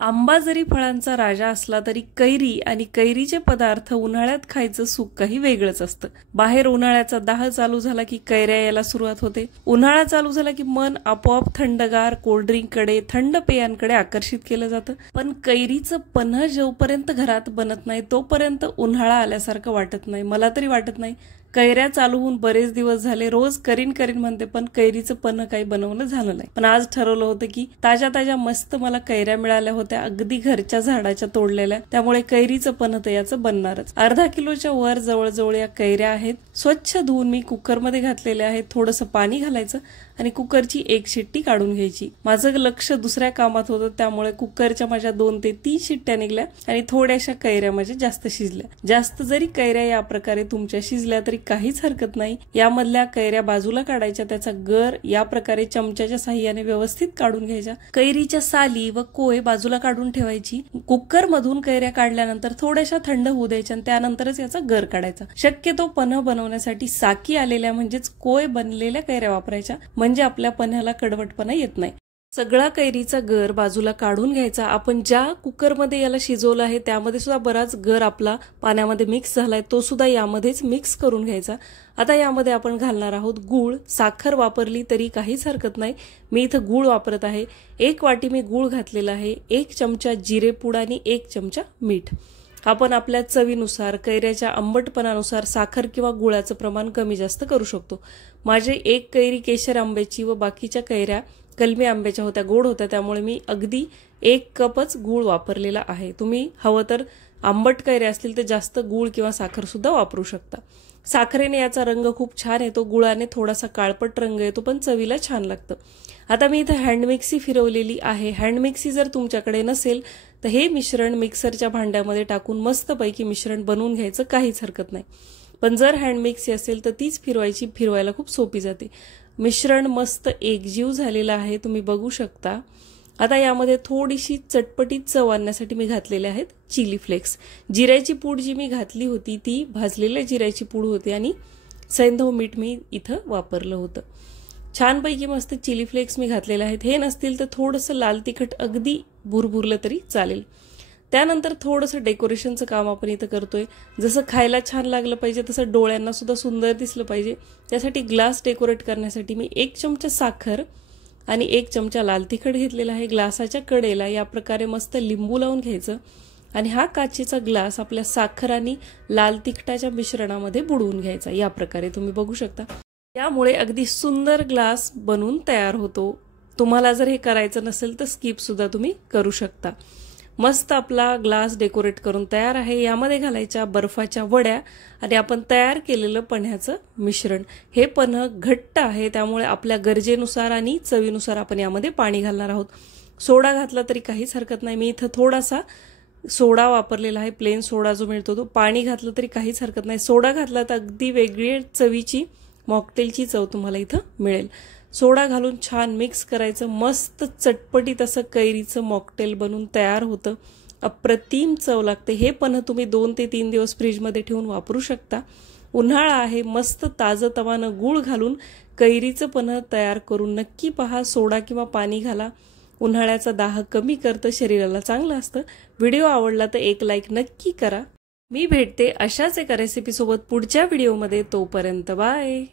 आंबा जरी फळांचा राजा असला तरी कैरी आणि कैरीचे पदार्थ उन्हाळ्यात खायचं सुख काही वेगळंच असतं। बाहेर उन्हाळ्याचा दाह चालू झाला की कैऱ्या यायला सुरुवात होते। उन्हाळा चालू झाला की मन आपोआप थंडगार कोल्ड्रिंककडे, थंड पेयांकडे आकर्षित केलं जातं। पण कैरीचं पन्ह जोपर्यंत घरात बनत नाही तोपर्यंत उन्हाळा आल्यासारखं वाटत नाही। मला तरी वाटत नाही। कैऱ्या चालू होऊन बरेच दिवस झाले, रोज करीन म्हणते, पण कैरीचं पन्ह काही बनवणं झालं नाही। पण आज ठरवलं होतं की ताज्या ताज्या मस्त मला कैऱ्या मिळाल्या होत्या, अगदी घरच्या झाडाच्या तोडलेल्या, त्यामुळे कैरीचं पन्ह तर याचं बनणारच। अर्धा किलोच्या वर जवळजवळ या कैऱ्या आहेत। स्वच्छ धुवून मी कुकरमध्ये घातलेले आहेत। थोडंसं पाणी घालायचं आणि कुकरची एक शिट्टी काढून घ्यायची। माझं लक्ष दुसऱ्या कामात होतं, त्यामुळे कुकरच्या माझ्या 2 ते 3 शिट्ट्या निघल्या आणि थोड्याशा कैऱ्या माझ्या जास्त शिजल्या। जास्त जरी कैऱ्या या प्रकारे तुमच्या शिजल्या तरी काहीच हरकत नाही। यामधल्या कैऱ्या बाजूला काढायच्या, त्याचा गर या प्रकारे चमच्याच्या साहाय्याने व्यवस्थित काढून घ्यायच्या। कैरीच्या साली व कोय बाजूला काढून ठेवायची। कुकर मधून कैऱ्या काढल्यानंतर थोड्याशा थंड होऊ द्यायच्या आणि त्यानंतरच याचा गर काढायचा। शक्यतो पन्ह बनवण्यासाठी साकी आलेल्या म्हणजेच कोय बनलेल्या कैऱ्या वापरायच्या, म्हणजे आपल्या पन्ह्याला कडवटपणा येत नाही। सगळा कैरीचा गर बाजूला काढून घ्यायचा। आपण ज्या कुकरमध्ये याला शिजवलं आहे त्यामध्ये सुद्धा बराच गर आपला पाण्यामध्ये मिक्स झालाय, तो सुद्धा यामध्येच मिक्स करून घ्यायचा। आता यामध्ये आपण घालणार आहोत गूळ। साखर वापरली तरी काहीच हरकत नाही, मी इथं गूळ वापरत आहे। 1 वाटी मी गूळ घातलेला आहे, 1 चमचा जिरेपूड आणि 1 चमचा मीठ। आपण आपल्या चवीनुसार, कैऱ्याच्या आंबटपणानुसार साखर किंवा गुळाचं प्रमाण कमी जास्त करू शकतो। माझे 1 कैरी केशर आंब्याची व बाकीच्या कैऱ्या कलमी आंब्याच्या होत्या, गोड होत्या, त्यामुळे मी अगदी 1 कपच गूळ वापरलेला आहे। तुम्ही हवं तर आंबट कैऱ्या असतील तर जास्त गूळ किंवा साखर सुद्धा वापरू शकता। साखरेने याचा रंग खूप छान येतो, गुळाने थोडासा काळपट रंग येतो, पण चवीला छान लागतं। आता मी इथं हँड मिक्सी फिरवलेली आहे। हँड मिक्सी जर तुमच्याकडे नसेल तर हे मिश्रण मिक्सरच्या भांड्यामध्ये टाकून मस्तपैकी मिश्रण बनवून घ्यायचं, काहीच हरकत नाही। पण जर हँड मिक्सी असेल तर तीच फिरवायची, फिरवायला खूप सोपी जाते। मिश्रण मस्त एकजीव झालेलं आहे, तुम्ही बघू शकता। आता यामध्ये थोडीशी चटपटीत चव आणण्यासाठी मी घातलेले आहेत चिली फ्लेक्स। जिऱ्याची पूड जी मी घातली होती ती भाजलेल्या जिऱ्याची पूड होती आणि सैंधव मीठ मी इथं वापरलं होतं। छानपैकी मस्त चिली फ्लेक्स मी घातलेले आहेत। हे नसतील तर थोडंसं लाल तिखट अगदी भुरभुरलं तरी चालेल। त्यानंतर थोडंसं डेकोरेशनचं काम आपण इथं करतोय। जसं खायला छान लागलं पाहिजे तसं डोळ्यांना सुद्धा सुंदर दिसलं पाहिजे, त्यासाठी ग्लास डेकोरेट करण्यासाठी मी 1 चमचा साखर आणि 1 चमचा लाल तिखट घेतलेला आहे। ग्लासाच्या कडेला या प्रकारे मस्त लिंबू लावून घ्यायचं आणि हा काचेचा ग्लास आपल्या साखर आणि लाल तिखटाच्या मिश्रणामध्ये बुडवून घ्यायचा। या प्रकारे तुम्ही बघू शकता, यामुळे अगदी सुंदर ग्लास बनून तयार होतो। तुम्हाला जर हे करायचं नसेल तर स्किप सुद्धा तुम्ही करू शकता। मस्त आपला ग्लास डेकोरेट करून तयार आहे। यामध्ये घालायच्या बर्फाच्या वड्या आणि आपण तयार केलेलं पन्ह्याचं मिश्रण। हे पन्ह घट्ट आहे, त्यामुळे आपल्या गरजेनुसार आणि चवीनुसार आपण यामध्ये पाणी घालणार आहोत। सोडा घातला तरी काहीच हरकत नाही, मी इथं थोडासा सोडा वापरलेला आहे, प्लेन सोडा जो मिळतो तो। पाणी घातलं तरी काहीच हरकत नाही, सोडा घातला तर अगदी वेगळी चवीची मॉकटेलची चव तुम्हाला इथं मिळेल। सोडा घालून छान मिक्स करायचं, मस्त चटपटीत असं कैरीचं मॉकटेल बनून तयार होतं। अप्रतिम चव लागते। हे पन्ह तुम्ही 2 ते 3 दिवस फ्रीजमध्ये ठेवून वापरू शकता। उन्हाळा आहे, मस्त ताजं तवानं गूळ घालून कैरीचं पन्ह तयार करून नक्की पहा। सोडा किंवा पाणी घाला, उन्हाळ्याचा दाह कमी करतं, शरीराला चांगलं असतं। व्हिडिओ आवडला तर एक लाईक नक्की करा। मी भेटते अशाच एका रेसिपी सोबत पुढच्या व्हिडिओमध्ये, तोपर्यंत बाय।